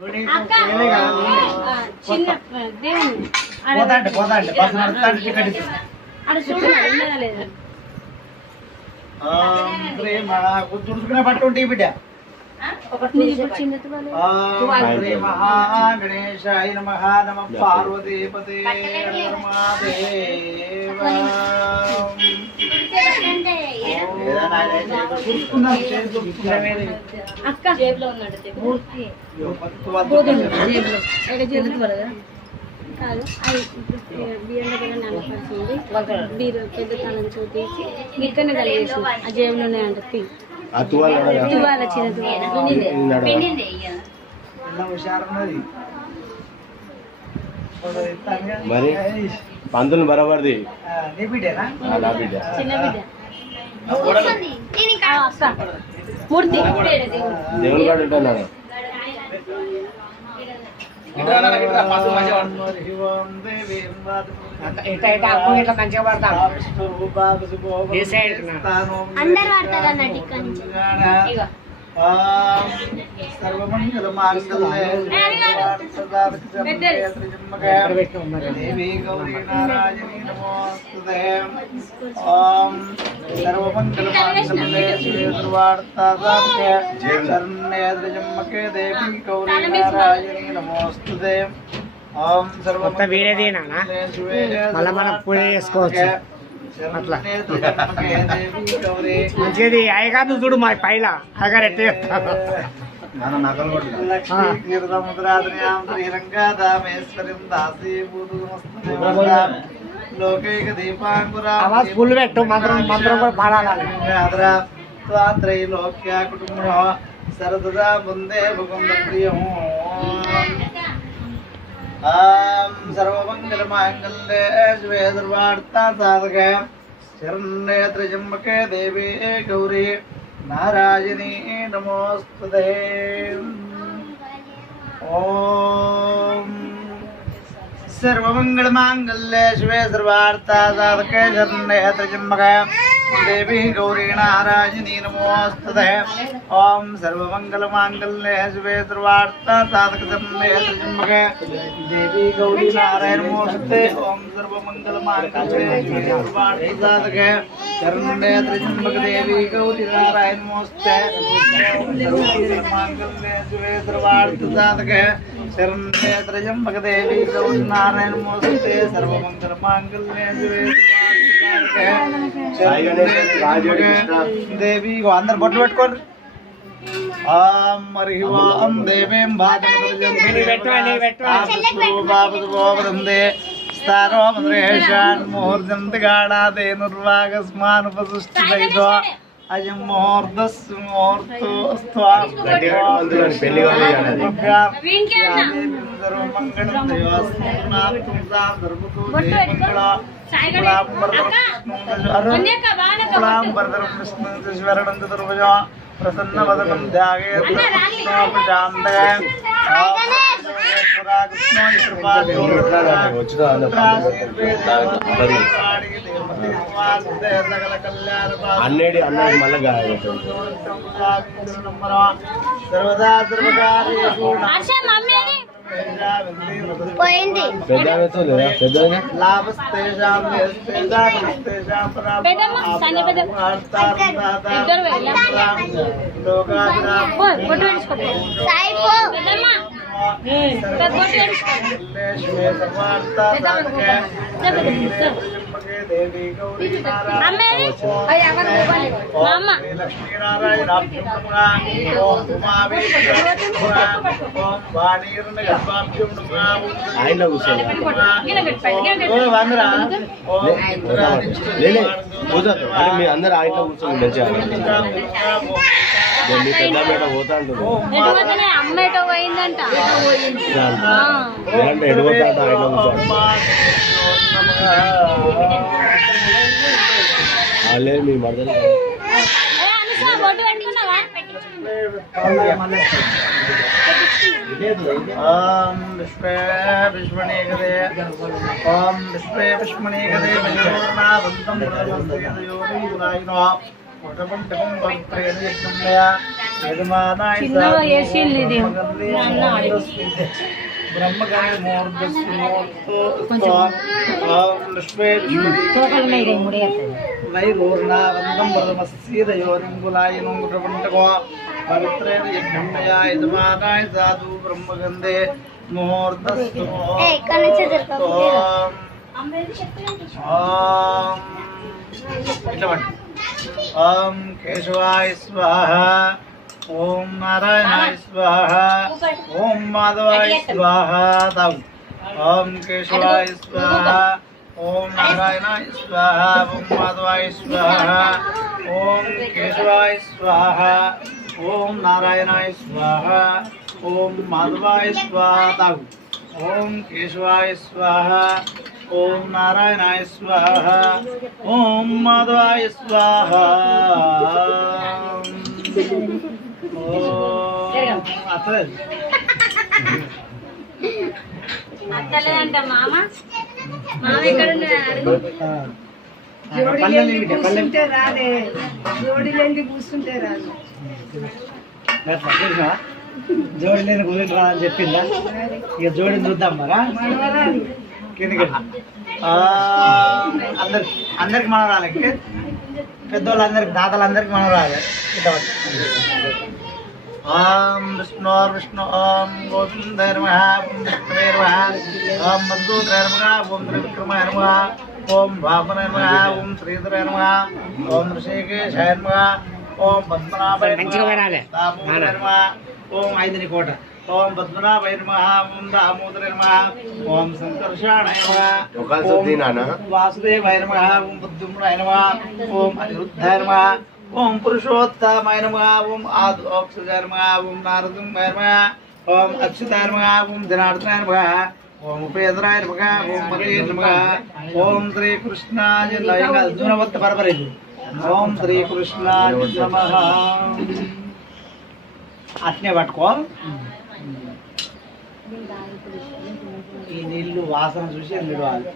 పట్టు బిడ్డ గణేశాయ నమః నమః పార్వతీపతే అక్క జేబులో ఉన్నాడు కాదు బియ్యం దగ్గర నల్లపరిచింది బీరు పెద్ద తాళం చూపించి ఇక్కడనే కలిగేసి ఆ జేబులో ఉన్నాయంట తువాల చిన్న మరి పంతులు బరాబర్ది చిన్న బిడ్డ మూర్తి దేవుని కాడు ఉంటున్నాను మంచిగా పడతాను అందరు పడతారు అన్నట్టు ఇక్కడ నుంచి దేవి గౌరీ నారాయణీ నమోస్తుతే ఓం సర్వమంగళమాంగళ్యే శివే సర్వార్థసాధకే శరణ్యే త్ర్యంబకే దేవి గౌరీ నారాయణీ నమోస్తుతే ఓం సర్వమంగళమాంగళ్యే శివే మళ్ళీ మనం పూజ చేసుకోవచ్చు అట్లా మంచిది అయ్యగారు చూడు మా పైల అయ్యగారు ఎట్లా చెప్తారు ఫుల్ పెట్టు మంత్రం మంత్రం కూడా పాడాలి త్రైలోక్య కుటుంబ సరదా ముందే ముకుంద ప్రియం సర్వమంగళమాంగళ్యే శివే సర్వార్థసాధకే శరణ్యే త్ర్యంబకే దేవి గౌరీ నారాయణీ నమోస్తుతే ఓం సర్వమంగళమాంగళ్యే శివే సర్వార్థసాధకే శరణ్యే త్ర్యంబకే దేవి గౌరీ నారాయణీ నమోస్తుతే ఓం సర్వమంగళమాంగళ్యే శివే సర్వార్థసాధకే శరణ్యే త్ర్యంబకే దేవి గౌరీ నారాయణ నమోస్తుతే ఓం సర్వమంగళమాంగళ్యే శివే సర్వార్థసాధకే శరణ్యే త్ర్యంబకే దేవి గౌరీ నారాయణ నమోస్తుతే ఓం సర్వమంగళమాంగళ్యే శివే సర్వార్థసాధకే శరణ్యే త్ర్యంబకే దేవి గౌరీ నారాయణ నమోస్తుతే సర్వమంగళమాంగళ్యే శివే దేవి అందరు బొట్లు పెట్టుకోండి ఓం దేవీం భాగవతే స్థానోపదేశాన్ ముహూర్తం గాఢాదే నిర్వాగస్మానుపసృష్టితో అయం ముహూర్తస్సు ముహూర్తో సర్వమంగళం ప్రసన్న వదనం ధ్యాగే అన్నేడి అన్నాడు మళ్ళీ సర్వదా సర్వకార్యేషు పోయింది లాభస్తేషాం ఆయన కూర్చోండి మీ అందరు ఆయన కూర్చోండి మంచిగా మీ పెద్ద మేట పోతా అంటుంది అమ్మేటో పోయిందంట ఎటు పోతా అంటే ఆయన కూర్చోండి లేదు మీ మద్దతు ఓం విశ్వే విశ్వనేకదే ఓం విశ్వే విశ్వనేకదే విజయోర్నావంతం ప్రదమస్తయోరీయునాయినో వటపంటకం భక్త్రేణ యజ్ఞమ్యా యజమానాయ చిన్నగా వేసిండు ఇది. బ్రహ్మగాయ వైరూర్ణావందం ప్రథమసీదయోనింగులాయనుంగుటవంటకో పవిత్రేణ యజ్ఞమయా యజమానాయ సాధు బ్రహ్మగంధే ముహూర్తస్తు ఓం కేశవాయ స్వాహ ఓం నారాయణాయ స్వాహ ఓం మాధవాయ స్వాహ తావు ఓం కేశవాయ స్వాహ ఓం నారాయణాయ స్వాహ ఓం మాధవాయ స్వాహ ఓం కేశవాయ స్వాహ ఓం నారాయణాయ స్వాహ ఓం మాధవాయ స్వాహ తావు ఓం కేశవాయ స్వాహ ఓం నారాయణాయ స్వాహ ఓం మాధవాయ స్వాహ అత్తలేదంట మామ. మామ ఎక్కడ ఉన్నాడు? కూర్చుంటే రాదే జోడిలేంది కూర్చుంటే రాదు. జోడి లేని గురించి రాదని చెప్పిందా? ఇక జోడిని చూద్దాం మరా కిందికి అందరికి మనం రాలే, పెద్దోళ్ళందరికి దాతలందరికి మనం రాలే. ఓం విష్ణు విష్ణు ఓం గోవిందాయ నమః ఓం విష్ణువే నమః ఓం మధుసూదనాయ నమః ఓం త్రివిక్రమాయ నమః ఓం వామనాయ నమః ఓం శ్రీధరాయ నమః ఓం ఋషికేశాయ నమః ఓం పద్మనాభాయ నమః ఓం ఐదుని కోట ఓం పద్మనాభాయ నమః ఓం దామోదరాయ నమః ఓం సంకర్షాణాయ నమః ఓం వాసుదేవాయ నమః ఓం ప్రద్యుమ్నాయ నమః ఓం అనిరుద్ధాయ నమః ఓం పురుషోత్తమాయ నమః ఓం ఆదోక్షజాయ నమః ఓం నారదుంగాయ నమః ఓం అచ్యుతాయ నమః ఓం జనార్దనాయ నమః ఓం ఉపేంద్రాయ నమః ఓం మరే నమః ఓం శ్రీకృష్ణాయ నమః అర్జునవత్త పరపరేది ఓం శ్రీకృష్ణాయ నమః. అట్నే పట్టుకో. ఈ నీళ్లు వాసన చూసి నిలవాలి.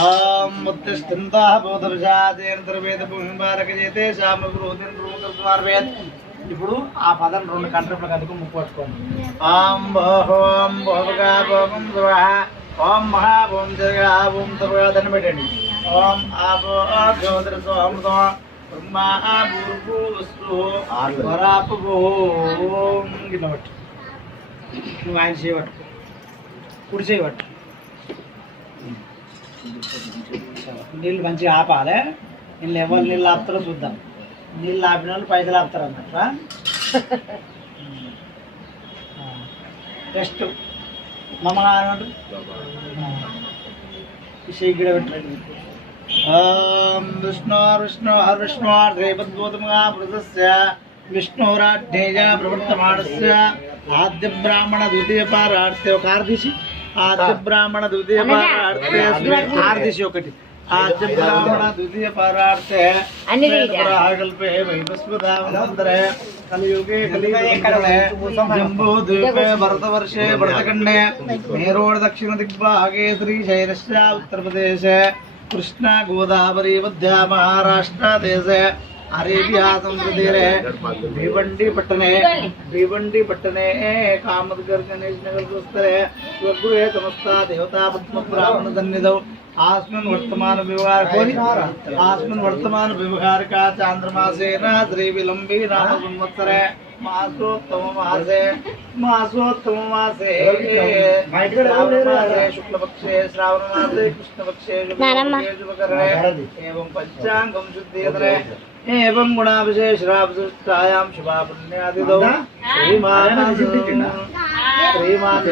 ఓం ముత్తిష్ఠంతా బోధవిషాదేంద్రవేద భూమిబారకజేతే శామగృహోదిన్. ఇప్పుడు ఆ పదం 2 కంట్రపుల కదుకు ముక్కు పట్టుకోండి. ఓం ఓం భోగా భోగం ధ్రువ ఓం మహా ఓం జగ ఓం ధ్రువ దని పెట్టండి. ఓం ఆపో గోద్ర సోమతో బ్రహ్మా భూర్భువస్సు వరాపు ఓం గిట్ల పట్టు. నువ్వు ఆయన చేయబట్టు, కుడి చేయబట్టు. నీళ్ళు మంచిగా ఆపాలి. నీళ్ళు ఎవరు నీళ్ళు ఆపుతారో చూద్దాం. నీళ్ళు ఆపిన వాళ్ళు పైసలు ఆపుతారు అన్నట్టు. టెస్ట్ మమ్మల్ని విషయ పెట్టండి. ఓం విష్ణు విష్ణు హరిష్ణు రేపద్భూతముగా మృతస్య విష్ణురాఢ్యేయ ప్రవర్తమానస్య ఆద్య బ్రాహ్మణ ద్వితీయ పారార్థే ఒక ఆర్దిశి ఆద్య బ్రాహ్మణ ద్వితీయ పారార్థే ఆర్దిశి ఒకటి ఆద్య బ్రాహ్మణ ద్వితీయ పారార్థే కల్పే వైవస్వదావంతరే కలియుగే కలియుగే జంబూ ద్వీపే భరతవర్షే భరతఖండే మేరోడ దక్షిణ దిగ్భాగే శ్రీశైలస్య ఉత్తరప్రదేశే కృష్ణ గోదావరి మధ్య మహారాష్ట్ర దేశే अरेबिया संस्कृतिरे भिवंडी पट्टने कामदगर गणेश नगर दोस्तरे स्वगृहे समस्ता देवता पद्म ब्राह्मण सन्निधौ आस्मिन् वर्तमान व्यवहार का चांद्रमासेन श्री विलंबी नाम संवत्सरे मासोत्तम मासे शुक्लपक्षे श्रावण मासे कृष्णपक्षे शुभकरणे एवं पंचांगम शुद्धीयतरे एवं गुणाविशेषरावशिष्टायां शुभा पुण्यादिदौ श्रीमान श्रीमान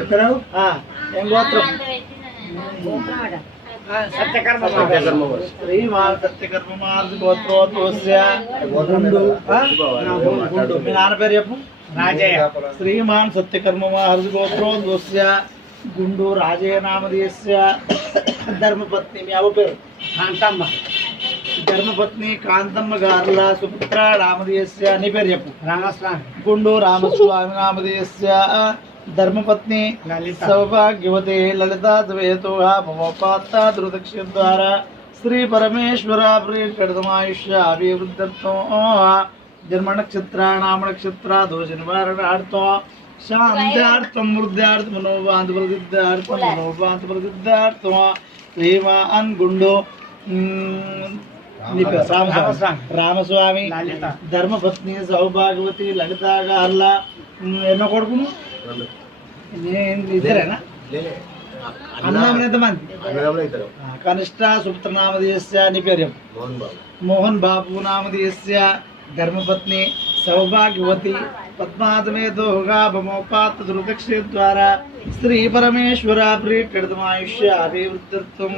सत्यकर्म गोत्रोद्भवस्य మీ నాన్న పేరు చెప్పు. రాజయ్య. శ్రీమాన్ సత్యకర్మ మహర్షి గోత్రోద్భవस्य గుండు రాజయ్య నామధేయస్య ధర్మపత్ని మీ అవ్వ పేరు కాంతమ్మ. ధర్మపత్ని కాంతమ్మ గారుల సుపుత్ర నామధేయస్య నీ పేరు చెప్పు. రామస్వామి. గుండు రామస్వామి నామధేయస్య ధర్మపత్ని సౌభాగ్యవతి లలితా ద్వేతోహ మమోపాత్త దుర్దక్షిణ ద్వారా శ్రీ పరమేశ్వర ప్రియకర్తమాయుష్య అభివృద్ధర్థం జన్మ నక్షత్ర నామ నక్షత్ర దోష నివారణార్థం శాంత్యార్థం వృద్ధార్థం మనోభాంతి ప్రసిద్ధార్థం మనోభాంతి ప్రసిద్ధార్థం శ్రీమాన్ గుండు రామస్వామి ధర్మపత్ని సౌభాగవతి లలితా గార్ల ఎన్నో కొడుకును ఇద్దరేనా అన్నదమ్ములు ఎంతమంది కనిష్ట సుపుత్ర నామధేయస్య నీ పేరు మోహన్ బాబు నామధేయస్య ధర్మపత్ని సౌభాగ్యవతి పద్మాతమేదోగా భమోపాత దుర్దక్షి ద్వారా శ్రీ పరమేశ్వర ప్రీత్యర్థమాయుష్య అభివృద్ధిత్వం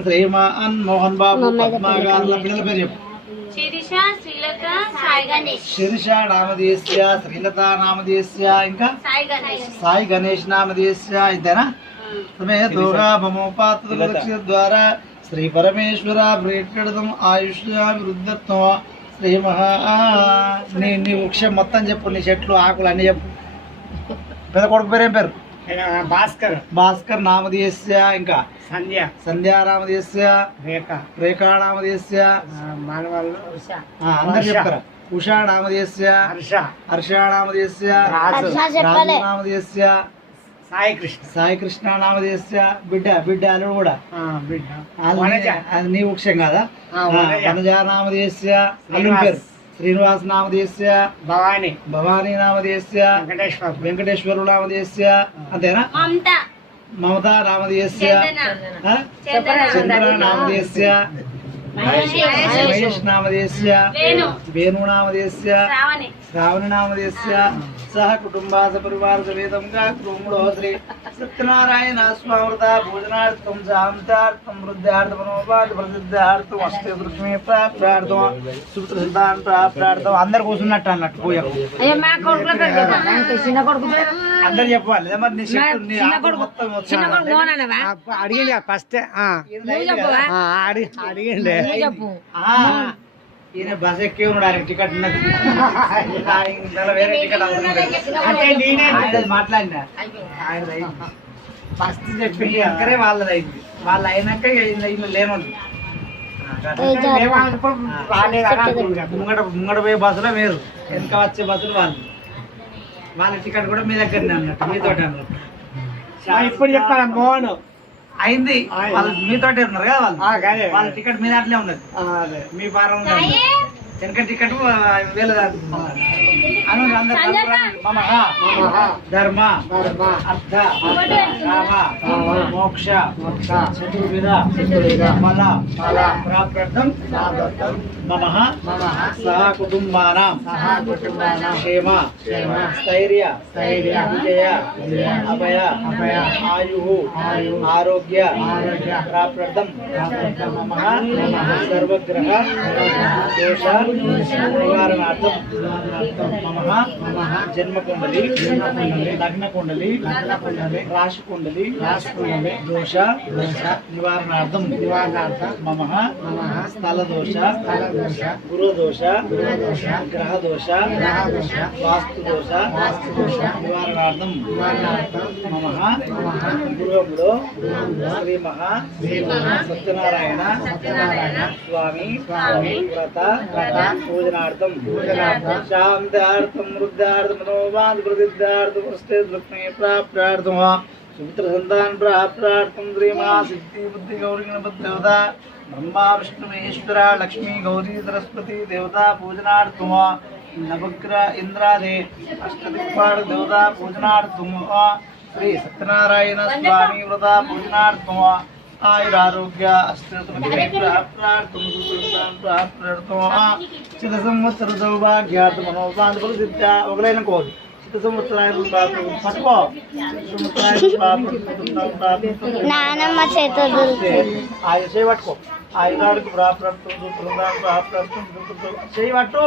శ్రీమాన్ మోహన్ బాబు పద్మాగాల పిల్లల పేరు చెప్పు శిరీష నామధేయస్య శ్రీలత నామధేయస్య ఇంకా సాయి గణేష్ నామధేయస్య ఇద్దరా సమేతోగా భమోపాత దుర్దక్షి ద్వారా శ్రీ పరమేశ్వర ప్రీత్యర్థం ఆయుష్యాభివృద్ధిత్వం శ్రీ నీ వృక్షం మొత్తం చెప్పు నీ చెట్లు ఆకులు అన్ని చెప్పు పెద్ద కొడుకు పేరు ఏం పేరు భాస్కర్ నామధేయస్య ఇంకా సంధ్యా నామధేయస్య రేఖా నామధేయస్య అందరు చెప్తారా ఉషా నామధేయస్య హర్ష నామధేయస్య రాజు నామధేయస్య సాయి కృష్ణ నామధేయస్య బిడ్డ అల్లుడు కూడా అది నీ వృక్షం కాదా వనజా నామధేయస్య అల్లుని పేరు శ్రీనివాస్ నామధేయస్య భవానీ నామధేయస్య వెంకటేశ్వరు నామధేయస్య అంతేనా మమతా నామధేయస్య చంద్ర నామధేయస్య మహేష్ నామధేయస్య వేణు నామధేయస్య శ్రావణి నామధేయస్య సహ కుటుంబా సపరివార సమేతం గాత్రూముడో శ్రీ సత్యనారాయణ స్వామృత భోజనార్థం శాంతార్థం వృద్ధార్థం మనోపాధి ప్రసిద్ధార్థం అష్టే లక్ష్మీ ప్రాప్తార్థం సుపుత్ర సిద్ధాంత ప్రాప్తార్థం అందరు కూర్చున్నట్టు అన్నట్టు పూజ అందరు చెప్పాలి మరి నీ శక్తి నీ ఆత్మ మొత్తం అడిగింది ఫస్ట్ అడిగిండే ఈయన బస్ ఎక్కి ఉన్నాడు ఆయన టికెట్ ఉన్నది వేరే టికెట్ అవసరం మాట్లాడినా ఆయన ఫస్ట్ చెప్పింది అక్కడే వాళ్ళది అయింది వాళ్ళు అయినాక లేనుంది ముంగడ పోయే బస్సులో వేరు వెనక వచ్చే బస్సులు వాళ్ళ టికెట్ కూడా మీ దగ్గరనే అన్నట్టు మీతో అన్నట్టు ఇప్పుడు చెప్పాను మోహన్ అయింది వాళ్ళు మీతోటే ఉన్నారు కదా వాళ్ళు వాళ్ళ టికెట్ మీ దాంట్లో ఉన్నది మీ ఫారం వెనక టికెట్ వేల ధర్మ అర్థ కామ మోక్ష చతుర్విధ ఫల ప్రాప్త్యర్థం మమ సహ కుటుంబానాం క్షేమ స్థైర్య విజయ అభయ ఆయు ఆరోగ్య ప్రాప్త్యర్థం మమ సర్వగ్రహ దోష నివారణార్థం మమ జన్మ కుండలి లగ్న కుండలి రాశి కుండలి దోష నివారణార్థం మమ స్థల దోష గురు దోష గ్రహ దోష వాస్తు దోష నివారణార్థం మమ గృహంలో శ్రీ మహా సత్యనారాయణ స్వామి వ్రత పూజనార్థం శాంతార్థం వృద్ధార్థం మనోభాంతి ప్రసిద్ధార్థం లక్ష్మీ ప్రాప్తార్థం సుపుత్ర సంతాన ప్రాప్తార్థం శ్రీమా సిద్ధి బుద్ధి గౌరీ గణపతి దేవత బ్రహ్మ విష్ణు మహేశ్వర లక్ష్మీ గౌరీ సరస్వతి దేవత పూజనార్థం నవగ్ర ఇంద్రాదే అష్టదిక్పాల దేవత పూజనార్థం శ్రీ సత్యనారాయణ స్వామి వ్రత పూజనార్థం ఆయురారోగ్య చిత సంవత్సర సౌభాగ్యార్థం మనోపాంతి ప్రసిద్ధ ఒకలైన కోరు చిత సంవత్సరాలు పట్టుకో ఆయన చేయబట్టుకో ఆయురానికి ప్రాప్తం ప్రాప్తం చేయబట్టు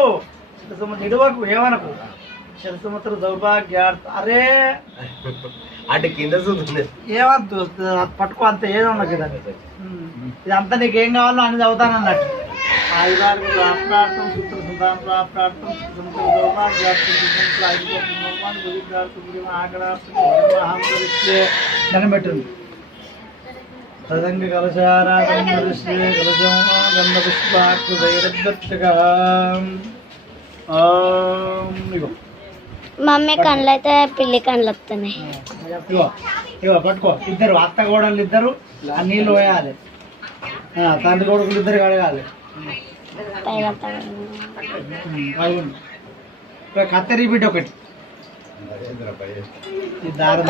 చిత సంవత్సరం ఇటువకు ఏమనకు చిత సంవత్సర సౌభాగ్యార్థం అరే అంటే కింద ఏమద్దు పట్టుకో అంత ఏదో ఉండదు కదా ఇదంతా నీకేం కావాలో అని చదువుతాను అన్నట్టు ఆయుధానికి ప్రాప్తార్థం సూత్ర సంతానం ప్రాప్తార్థం దండం పెట్టింది తదంగ కలశారాధన కలశం మమ్మీ కళ్ళు అయితే పిల్లి కళ్ళు వస్తున్నాయి. ఇగో పట్టుకో. ఇద్దరు అత్త కోడళ్ళు ఇద్దరు ఆ నీళ్ళు పోయాలి. తండ్రి కొడుకులు ఇద్దరు కడగాలి. కత్తెరి బిడ్డ ఒకటి దారం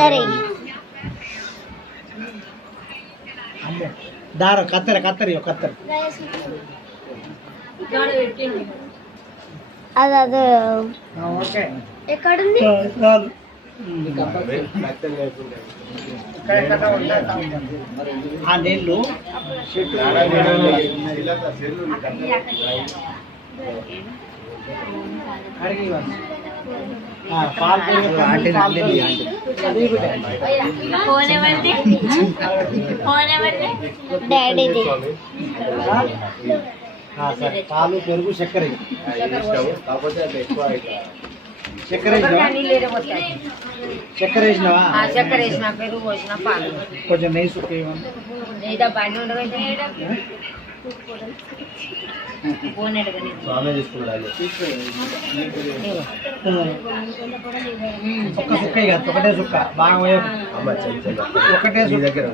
దారం కత్తెర కత్తెర కత్తెర అది ఓకే ఎక్కడుంది? చాలు. ఆ నీళ్ళు చెట్టు కడిగి డాడీది. సరే పాలు పెరుగు చక్కెర కాకపోతే అది ఎక్కువ చక్కెర చక్కెర వేసినావా? చక్కెర వేసిన పెరుగు పోసిన పాలు కొంచెం నెయ్యి సుక్క ఇవ్వండి. బండి ఉండదు స్వామి తీసుకున్నాడు. ఒక్క సుక్క ఇక ఒకటే సుక్క బాగా పోయావు. అమ్మ చెంచా ఒకటే నీ సుక్క దగ్గర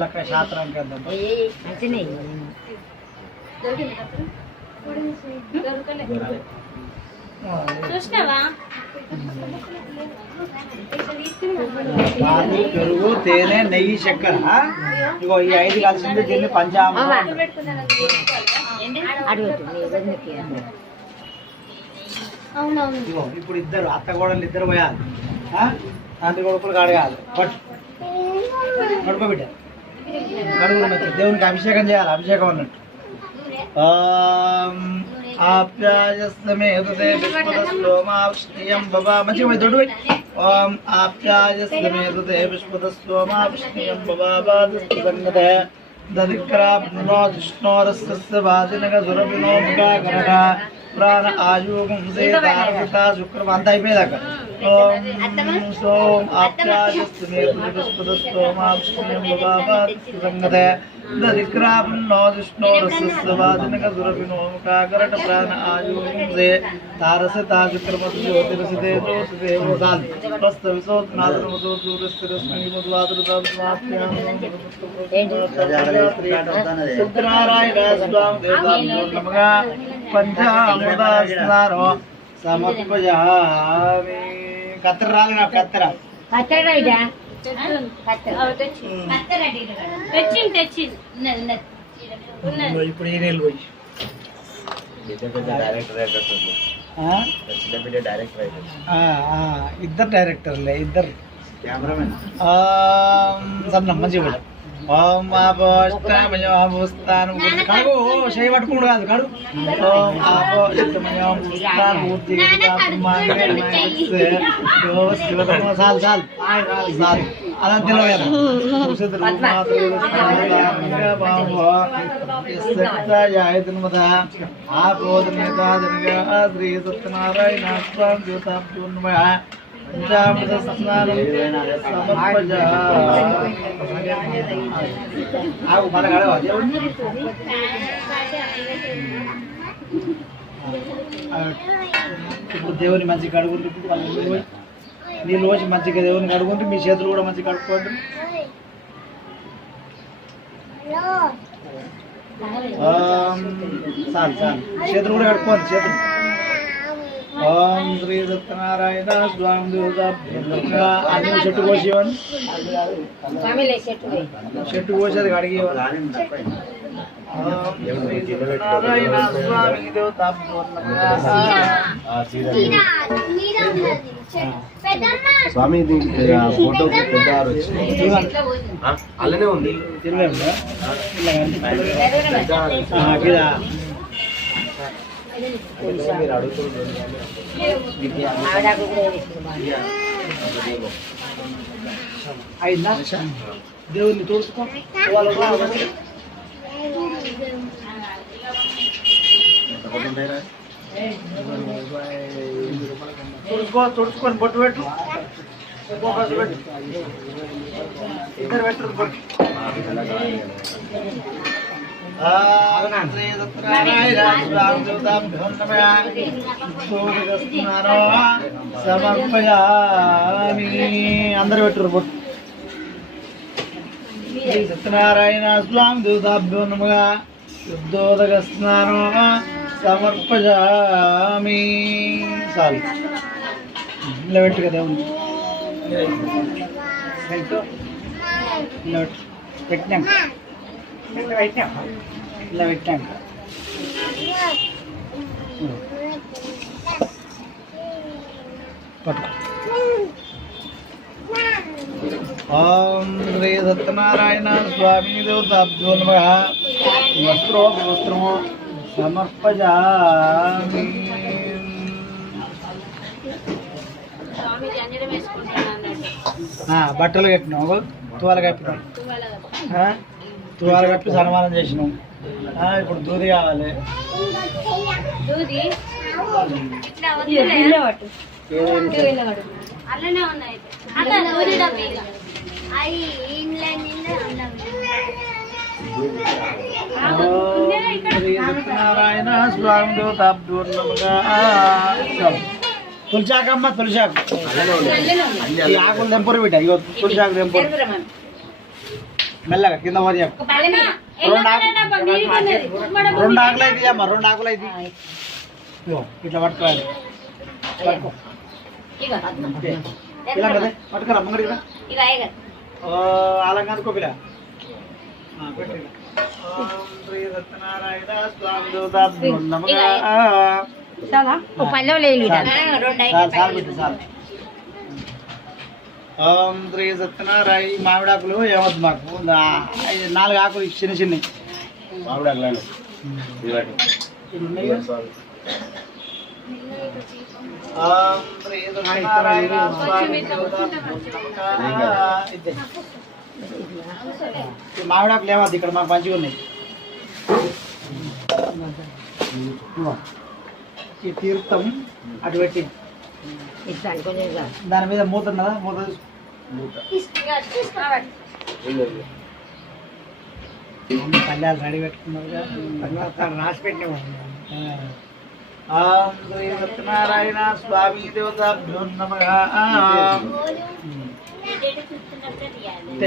లెక్క శాస్త్రానికి వెళ్దాం. చూసినావా? పాలు పెరుగు తేనె నెయ్యి చక్కెర ఇగో ఈ 5 కలిసింది. దీన్ని పంచామృతం. అవునవును. ఇగో ఇప్పుడు ఇద్దరు అత్త కోడలు ఇద్దరు పోయాలి. తండ్రి కొడుకులు కడగాలి. కడుపు బిడ్డ కడుగులు మంచి దేవునికి అభిషేకం చేయాలి. అభిషేకం అన్నట్టు. ఆప్యాయస్తమేదుదే విష్పదస్లోమావిష్ణీయం బబా మంచిగా పోయి దొడ్డు పోయి. ఓం ఆప్యాయస్తమేదుదే విష్పదస్లోమావిష్ణీయం బబాబాదస్తు దదిక్రాప్నో జిష్ణోరస్య వాదినగ దురభినో ముఖాకరణ ప్రాణ ఆయుగుంసే దారసిత శుక్రం అంతా అయిపోయేదాకా. ఓం సోం ఆప్యాయస్తమేదుదే విష్పదస్లోమావిష్ణీయం బబాబాదస్తు సంగతే దదిక్రాప్నో జిష్ణోరస్య వాదినగ దురభినో ముఖాకరణ ప్రాణ ఆయుగుంసే తారసిత శుక్రమతు జ్యోతిరసితే జ్యోతిదేవో సాల్ స్వస్థ విశోధనాథనమతో సూర్యస్థిరస్మి ముద్వాదురుతాప్యాం సత్యనారాయణ స్వామి దేవతాభ్యో నమః పంచామృత స్నానో సమర్పయామి. కత్తెర రాలి నాకు కత్తెర ఇప్పుడు ఈ నీళ్ళు పోయి పెద్ద డైరెక్టర్ అయిపోతుంది. చిన్న బిడ్డ డైరెక్టర్ అయిపోతుంది. ఇద్దరు డైరెక్టర్లే ఇద్దరు కెమెరామెన్ సన్న మంచిగా పోయి. ఓం ఆపోష్టామయోస్తాను కడుగు చేయి పట్టుకుంటు కాదు కడుగు. ఓం ఆపోష్టామయోస్తాను చాలు చాలు చాలు అలా తెలియదు. శ్రీ సత్యనారాయణ స్వామి జ్యోతాభ్యోన్మయ ఇప్పుడు దేవుని మంచిగా కడుగుంటే నీళ్ళు పోసి మంచిగా దేవుని కడుగుంటే మీ చేతులు కూడా మంచిగా కడుక్కోండి. చాలు చాలు చేతులు కూడా కడుక్కోండి చేతులు. ఓం శ్రీ సత్యనారాయణ స్వామి దేవతాభ్యో అన్ని చెట్టు కోసేవాడిని చెట్టు కోసేది కడిగి నారాయణ స్వామి దేవతాభ్యో స్వామి ఫోటో పెద్ద వచ్చింది. అలానే ఉంది. మీరు అడుగుతుంది అయిందా దేవుడిని తోడుచుకో తుడుచుకొని బొట్టు పెట్టు. ఇద్దరు పెట్టరు సమర్పయామి. అందరు పెట్టరు బొట్టు. సత్యనారాయణ స్వామి దేవతాభ్యో నమః శుద్ధోదక స్నానం సమర్పయామి. చాలు ఇలా పెట్టు కదా పెట్టినాం ఇలా పెట్టాం. ఓం శ్రీ సత్యనారాయణ స్వామి దేవతాభ్యో నమః వస్త్రము సమర్పయామి. స్వామి జంజడం వేసుకుంటున్నాను అన్నట్టు. బట్టలు కట్టినావు, తువాల కట్టినావు, తువాల కట్టి సన్మానం చేసినావు. ఇప్పుడు దూది కావాలి. దూది అల్లనే ఉన్నాయి. అక్కడ దూది డబ్బీ సత్యనారాయణ స్వామి దేవతాభ్యో నమః. తులసాకమ్మ తులసాకు ఈ ఆకులు తెంపరు బిడ్డ. ఇగో తులసాకు తెంపరు మెల్లగా కింద మరి రెండు ఆకులు అయితే అమ్మ, రెండు ఆకులు అయితే ఇట్లా పట్టుకోవాలి. ఇలా కదా పట్టుకురా ముంగడి అలంకారుకో పిల్ల పెట్టి. శ్రీ సత్యనారాయణ స్వామి దేవతాభ్యో నమః. ఓం శ్రీ సత్యనారాయణ. మామిడాకులు ఏమవుతుంది మాకు 4 ఆకులు చిన్న చిన్న మామిడాకులు ఏమవుతుంది ఇక్కడ మాకు మంచిగా ఉన్నాయి. ఈ తీర్థం అటు పెట్టి దాని మీద మూత ఉన్నదా? మూత పల్లెలు రెడీ పెట్టుకున్నారు, రాసి పెట్టినా. శ్రీ సత్యనారాయణ స్వామి దేవతాభ్యో నమః.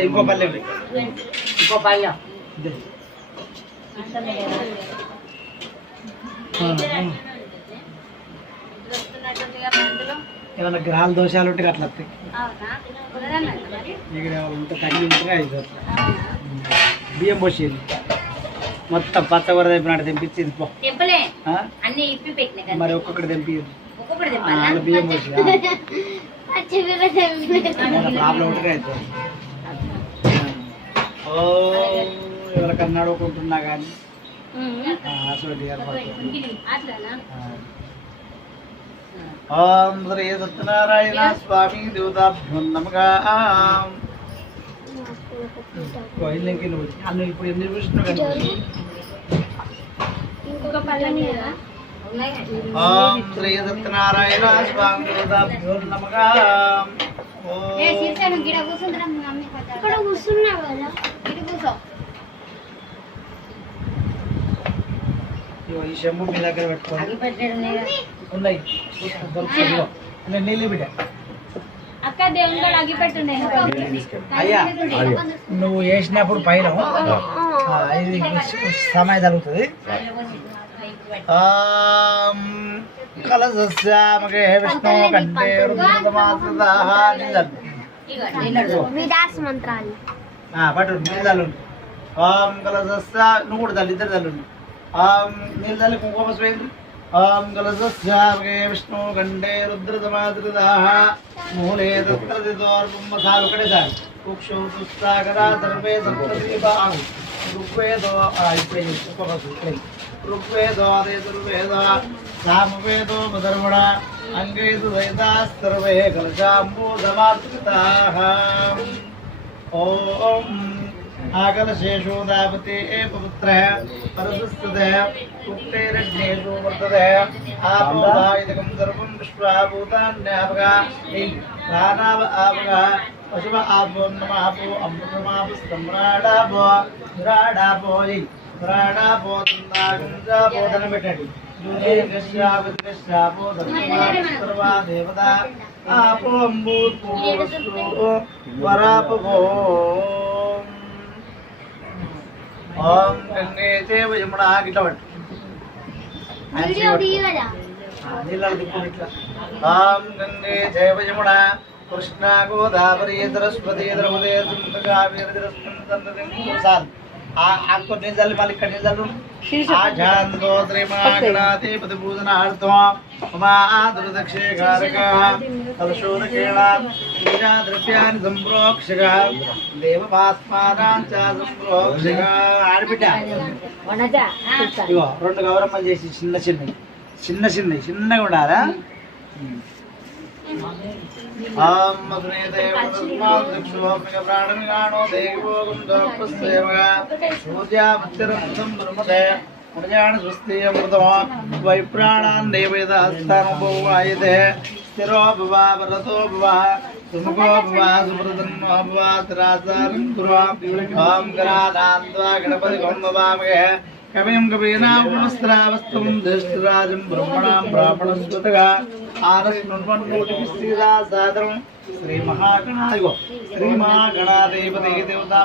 ఇంకో పల్లె, ఇంకో పల్లె. ఏమైనా గ్రహాల దోషాలు ఉంటే అట్లా వస్తాయి. ఇక్కడ ఉంటే తగ్గి ఉంటే అయిపోతుంది. బియ్యం పోసేది మొత్తం పచ్చగూర తెంపినట్టు తెంపించింది. మరి ఒక్కొక్కటి తెంపిది బియ్యం పోసి ప్రాబ్లం ఉంటే అవుతుంది. ఎవరికన్నా అడుగుకుంటున్నా కానీ అసలు ఏర్పడుతుంది. ఓం శ్రీ సత్యనారాయణ స్వామి దేవతాభ్యో నమః. అన్న ఇప్పుడు ఎన్ని చూసినావు కానీ. ఓం శ్రీ సత్యనారాయణ స్వామి దేవతాభ్యో నమః. ఈ శంభు మీ దగ్గర పెట్టుకోండి. ఉన్నాయి నీళ్ళు బిడ్డ. అయ్యా నువ్వు వేసినప్పుడు పైన ఇది సమయం జరుగుతుంది. కలసస్యామకే విష్ణు కంటే పట్టు నీళ్ళు. ఓం కలసస్య నువ్వు కూడా తల్లి, ఇద్దరు తల్లి నీళ్ళు తల్లి కుంకుమ స్వేంద్రి. ఓం కలసస్యామకే విష్ణు కంటే రుద్రతమాతృదాః మూలే తత్రదిదోర్మసాలు ఒకటే సార్ కుక్షు దుస్సాగర సర్వే సప్తదీపాహు ఋగ్వేదో ఋగ్వేదోదే దుర్వేద సామవేదో మధర్మణ అంగైదు దైతాస్తర్వే కలశాంబూధమాతృతాః. ఓం ఆకలశేషోదాపతే పవిత్రః పరదుస్తదః ఉక్తైరగ్నేషు వర్తదః ఆపోదాయిదకం సర్వం విశ్వాభూతాన్యాపగా ప్రాణావ ఆవగ పశువ ఆపో నమాపో అమృతమాపో స్తంభ్రాడాపో విరాడాపో విరాడాపో తందాగుంజాపో ధన పెట్టండి దుర్గేశ్యాపో సర్వా దేవత ఆపో అంబూర్పో వరాపో ఓం గంగే చేవ యమునా గిట్ల పట్టు నీళ్ళని తిప్పుడు ఇట్లా ఓం గంగే చేవ యమునా కృష్ణ గోదావరి సరస్వతి ద్రౌపది కావేరి సార్ ఆకు నీళ్ళు మళ్ళీ ఇక్కడ నీళ్ళు ఆజాంతోత్రిమాగణాధిపతి పూజనార్థం ఉమాదుర్దక్షే కారక కలశోదకేణ పూజా ద్రవ్యాన్ని సంప్రోక్షక దేవపాస్మానాంచ సంప్రోక్షక ఆడబిడ్డ ఇగో 2 గౌరమ్మలు చేసి చిన్నగా ఉండాలా వైప్రాణాన్ దేవేదాస్థానోపవాయతే స్థిరో భవ వరతో భవ సుముఖో భవ సుప్రసన్నో భవ త్రాసారం కురు ఓం గణానాన్వా గణపతి గం భవామహే కవిం కవీనాముపస్త్రావస్తం జ్యేష్ఠరాజం బ్రహ్మణాం బ్రాహ్మణస్వతగా ఆరస్నున్వన్నోటిపిస్తీదా సాదరం శ్రీ మహాగణాధిపతి దేవతా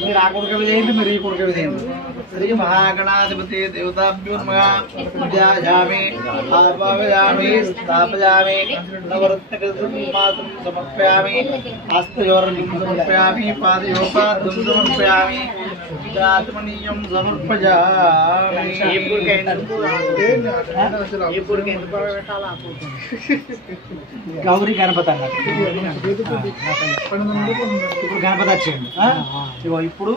మీరు ఆ కొడుకు విధేయండి మీరు ఈ కొడుకు విధేయండి శ్రీ మహాగణాధిపతి దేవతాభ్యో నమః పూజయామి ఆవాహయామి స్థాపయామి నవరత్నకమాత్రం సమర్పయామి హస్తయోర్లిం సమర్పయామి పాదయోపాదం సమర్పయామి జాతమనీయం సమర్పయామి గౌరీ గణపతి అన్నారు ఇప్పుడు గణపతి వచ్చింది ఇగో ఇప్పుడు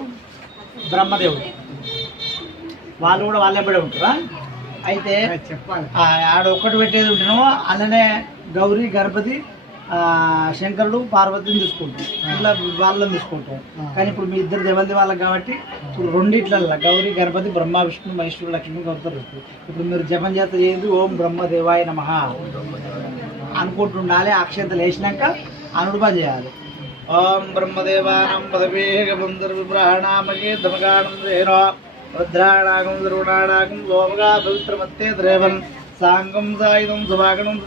బ్రహ్మదేవుడు వాళ్ళు కూడా వాళ్ళే పడి ఉంటారా అయితే ఆడ ఒక్కటి పెట్టేది ఉంటేనో అలానే గౌరీ గణపతి శంకరుడు పార్వతిని తీసుకుంటాం ఇట్లా వాళ్ళని తీసుకుంటాం కానీ ఇప్పుడు మీ ఇద్దరు దేవల్ది వాళ్ళకి కాబట్టి ఇప్పుడు రెండిట్లల్లో గౌరీ గణపతి బ్రహ్మ విష్ణు మహేశ్వరుడు లక్ష్మి గౌతారు ఇప్పుడు మీరు జపం చేత చేయండి ఓం బ్రహ్మదేవాయ నమః అనుకుంటుండాలి అక్షంతలు వేసినాక అనుడు పని చేయాలి ఓం బ్రహ్మదేవానం పదవీగంధర్విబ్రాహ్మణామగే ధమగాణందేనో రుద్రాణాగం ద్రుణాణాగం లోమగా పవిత్రమత్తే ద్రేవన్ సాంగం సాయుధం సుభాగణం